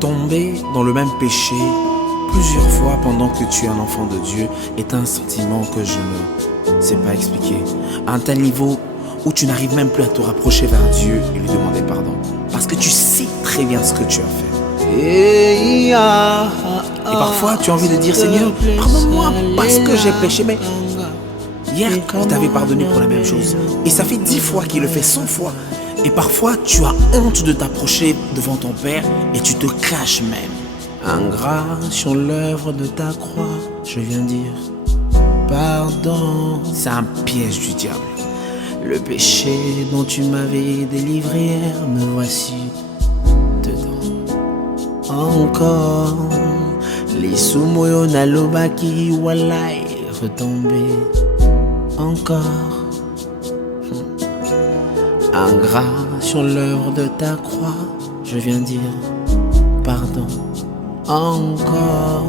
Tomber dans le même péché plusieurs fois pendant que tu es un enfant de Dieu est un sentiment que je ne sais pas expliquer. À un tel niveau où tu n'arrives même plus à te rapprocher vers Dieu et lui demander pardon. Parce que tu sais très bien ce que tu as fait. Et parfois tu as envie de dire Seigneur, pardonne-moi parce que j'ai péché. Mais hier, il t'avait pardonné pour la même chose. Et ça fait 10 fois qu'il le fait, 100 fois. Et parfois, tu as honte de t'approcher devant ton Père et tu te caches même. Ingrat sur l'œuvre de ta croix, je viens dire pardon. C'est un piège du diable. Le péché dont tu m'avais délivré hier, me voici dedans. Encore, les soumoyo nalobaki walai retomber. Encore. Ingrat sur l'œuvre de ta croix, je viens dire pardon. Encore.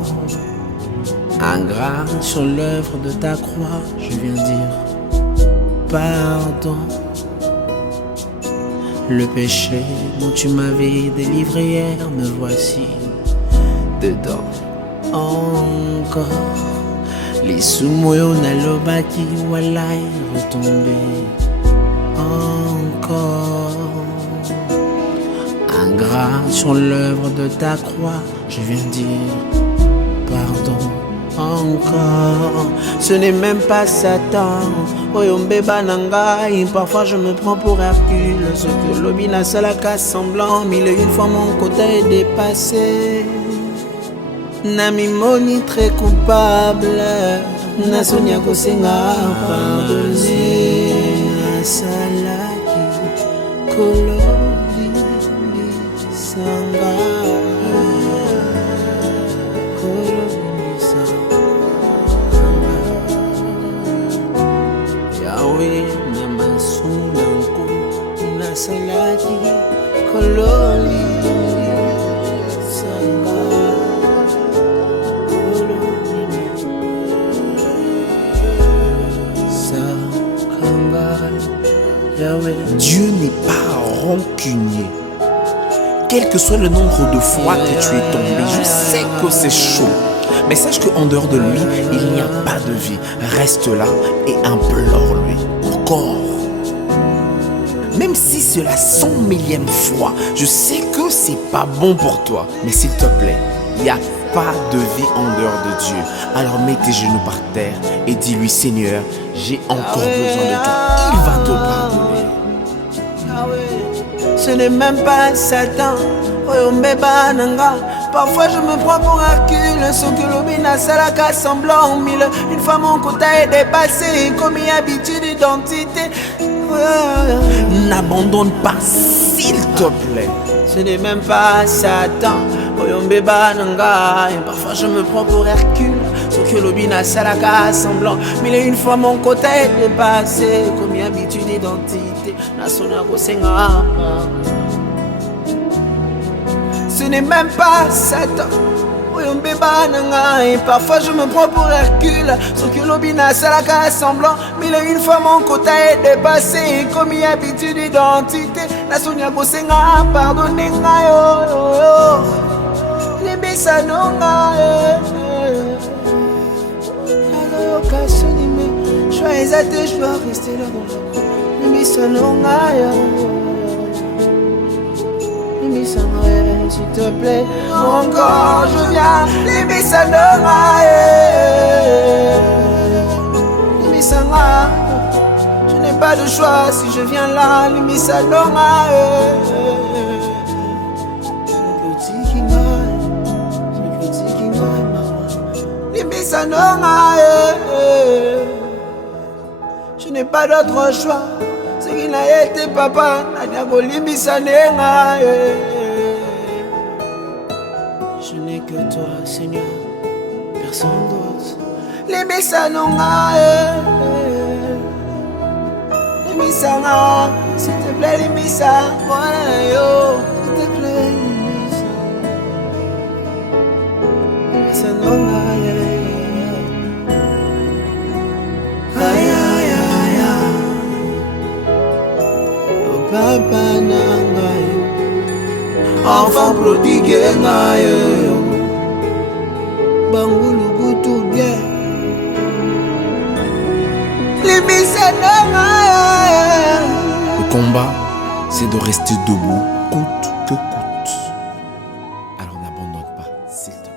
Ingrat sur l'œuvre de ta croix, je viens dire pardon. Le péché dont tu m'avais délivré hier, me voici dedans. Encore. Les soumoyo nalobaki walai retomber. Encore. Ingrat sur l'œuvre de ta croix, je viens dire pardon. Encore. Ce n'est même pas Satan. Oyombe banangai. Parfois je me prends pour Hercule. Ce que l'obina salaka semblant. Mille et une fois mon côté est dépassé. Nami moni très coupable. Nasonia kosenga pardonner. Salaki kololi sanga kololi sanga Yahweh na masunanko na salaki kololi sanga kololi sanga. Dieu n'est pas rancunier. Quel que soit le nombre de fois que tu es tombé, je sais que c'est chaud. Mais sache qu'en dehors de lui, il n'y a pas de vie. Reste là et implore-lui encore. Même si c'est la 100 millième fois, je sais que c'est pas bon pour toi. Mais s'il te plaît, il n'y a pas de vie en dehors de Dieu. Alors mets tes genoux par terre et dis-lui Seigneur, j'ai encore besoin de toi. Il va te pardonner. Ce n'est même pas Satan. Parfois je me prends pour Hercule. Ce que l'obina salaka semblant. Mille une fois mon quota est dépassé. Comme habitude d'identité. N'abandonne pas, s'il te plaît. Ce n'est même pas Satan. Parfois je me prends pour Hercule. Ce que l'obina salaka semblant. Mille une fois mon quota est dépassé. Comme habitude d'identité. Nasonia kosenga. Ce n'est même pas Satan. Parfois je me prends pour Hercule. Ce que l'obina salaka semblant. Mille une fois mon quota est dépassé. Comme habitude d'identité. Nasonia kosenga. Pardonnez-moi. Libisa nonga. Je dois hésiter, je dois rester là dans la cour. Libisa nonga. S'il te plaît, encore je viens. Je n'ai pas de choix si je viens là. Je n'ai pas d'autre choix. Ce qui n'a été papa, je n'ai que toi, Seigneur, personne d'autre. S'il te plaît, Limisa, s'il te plaît, Limisa, Papa Nanga. enfant prodigue ngaye Bangulugu tout bien. Le combat, c'est de rester debout, coûte que coûte. Alors n'abandonne pas, s'il te plaît.